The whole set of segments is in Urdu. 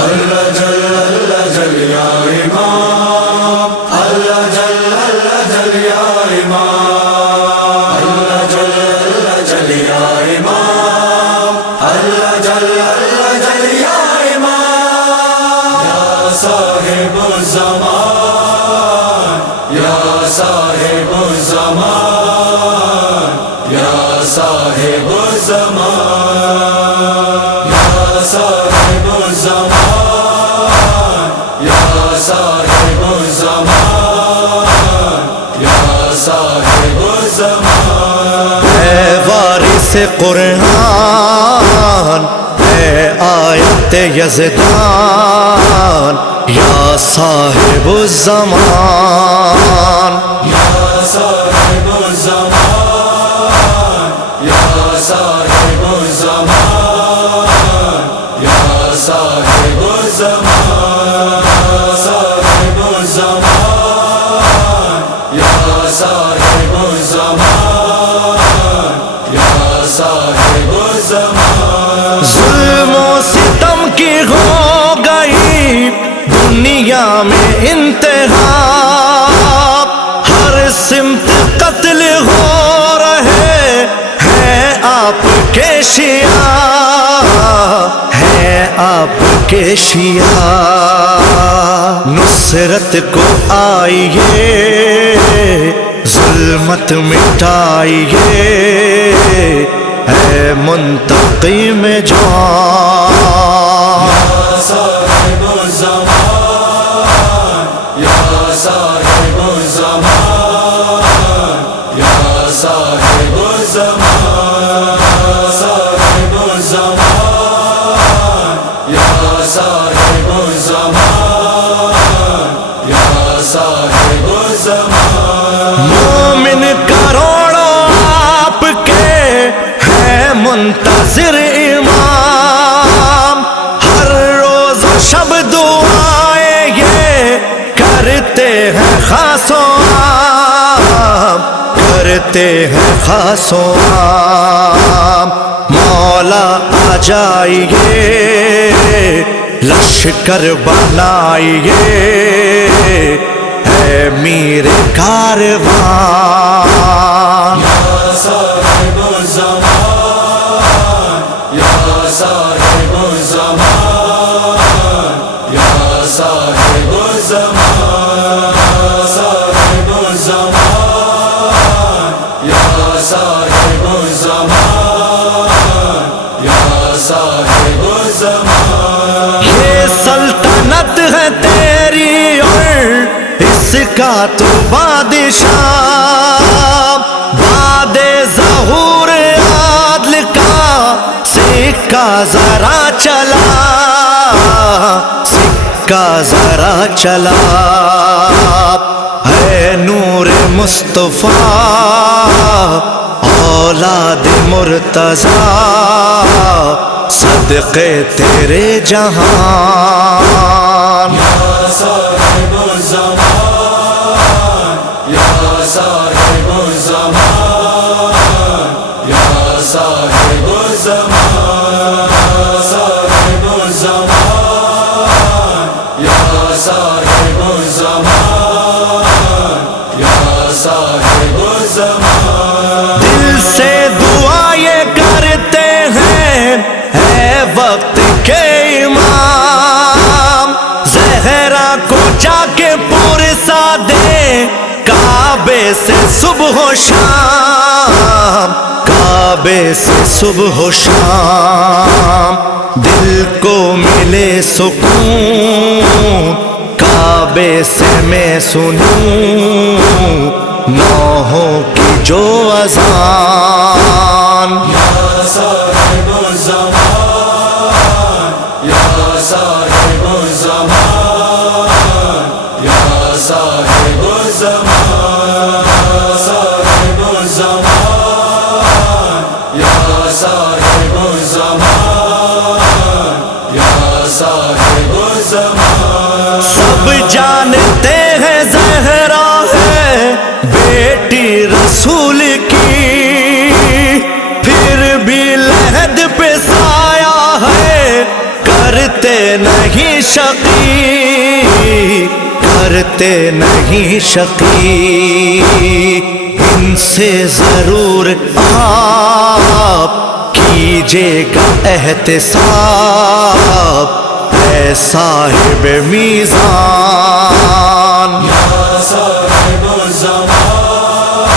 اللہ جل یا امام، اللہ جل یا امام، اللہ جل یا امام، اللہ جل یا امام، یا صاحب الزمان، یا صاحب الزمان، یا صاحب الزمان، یا صاحب الزمان، یا صاحب الزمان، یا صاحب الزمان، اے وارث قرآن، اے آیت یزدان، یا صاحب الزمان، یا صاحب الزمان، یا صاحب الزمان، یا صاحب الزمان، صاحب الزمان، یا صاحب الزمان، یا صاحب الزمان، ظلم و ستم کی ہو گئی دنیا میں انتہا، ہر سمت قتل ہو رہے ہیں آپ کے شیعہ، ہیں آپ کے شیعہ، نصرت کو آئیے ظلمت مٹائیے، اے منتقم جان، یا صاحب الزمان، یا صاحب الزمان، یا صاحب الزمان، صاحب الزمان، یا صاحب الزمان، یا صاحب الزمان، مومن کروڑوں آپ کے ہیں منتظر امام، ہر روز و شب دعائیں یہ کرتے ہیں خاص و عام، کرتے ہیں خاص و عام، مولا آ جائیے لشکر بنائیے، اے میر کاروان، یا صاحب الزمان، یا صاحب الزمان، یا صاحب الزمان، صاحب الزمان، یا صاحب الزمان، یا صاحب الزمان، یہ سلطنت ہے تیری اور اس کا تو بادشاہ، باد ظہور عادل کا سکہ ذرا چلا، سکہ ذرا چلا، اے نور مصطفیٰ اولاد مرتضیٰ، صدقے تیرے جہان، یا صاحب الزمان، یا صاحب الزمان، یا صاحب الزمان، صاحب الزمان، یا صاحب الزمان، یا صاحب الزمان، دل سے دعائیں کرتے ہیں اے وقت کے امام، زہرا کو جا کے پرسا دے کعبے سے صبح و شام، کعبے سے صبح و شام، دل کو ملے سکون کعبے سے میں سنوں نوحوں کی جو اذان، یا صاحب الزمان، یا صاحب الزمان، یا صاحب الزمان، صاحب الزمان، یا صاحب الزمان، یا صاحب الزمان، سب جانتے ہیں زہرا ہے بیٹی رسول کی، پھر بھی لحد پہ سایہ ہے کرتے نہیں شقی کرتے نہیں شقی، ان سے ضرور آپ کیجیے گا احتساب، اے صاحب میزان۔ یا صاحب الزمان،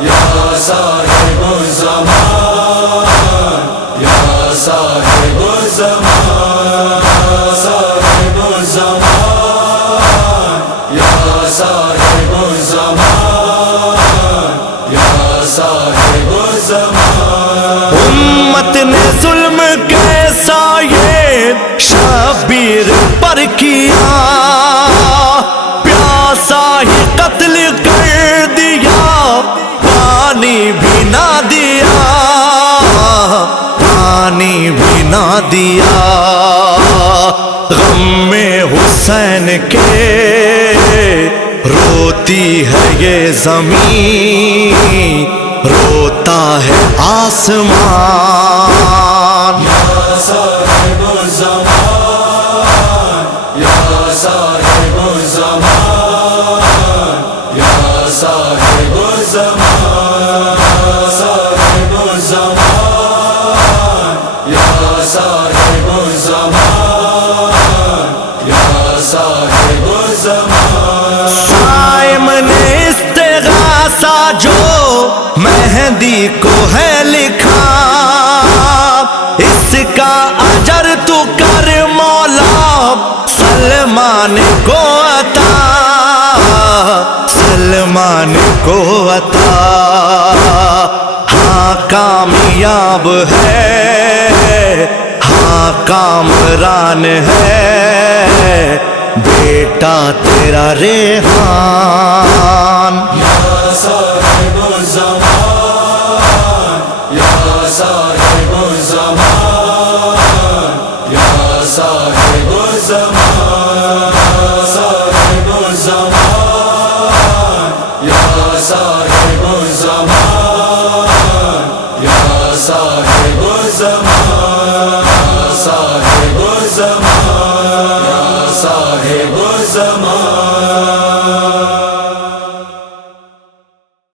یا صاحب الزمان، یا صاحب الزمان، صاحب الزمان، یا صاحب الزمان، یا صاحب الزمان۔ امت نے ظلم کیسا یہ شبیر پر کیا، پیاسا ہی قتل کر دیا، پانی بھی نہ دیا، پانی بھی نہ دیا۔ غم میں حسین کے روتی ہے یہ زمین، روتا ہے آسمان۔ یا صاحب الزمان، یا صاحب الزمان، یا صاحب الزمان، صاحب الزمان، یا صاحب الزمان، یا صاحب الزمان۔ سائم نے استغاثہ جو مہدی کو ہے لکھا، اس کا اجر تو کر مولا سلمان کو عطا، سلمان کو عطا۔ ہاں کامیاب ہے، ہاں کامران ہے بیٹا تیرا ریحان۔ یا صاحب الزمان، یا صاحب الزمان، یا صاحب الزمان، صاحب الزمان، یا صاحب الزمان، یا صاحب الزمان، صاحب الزمان، یا صاحب الزمان۔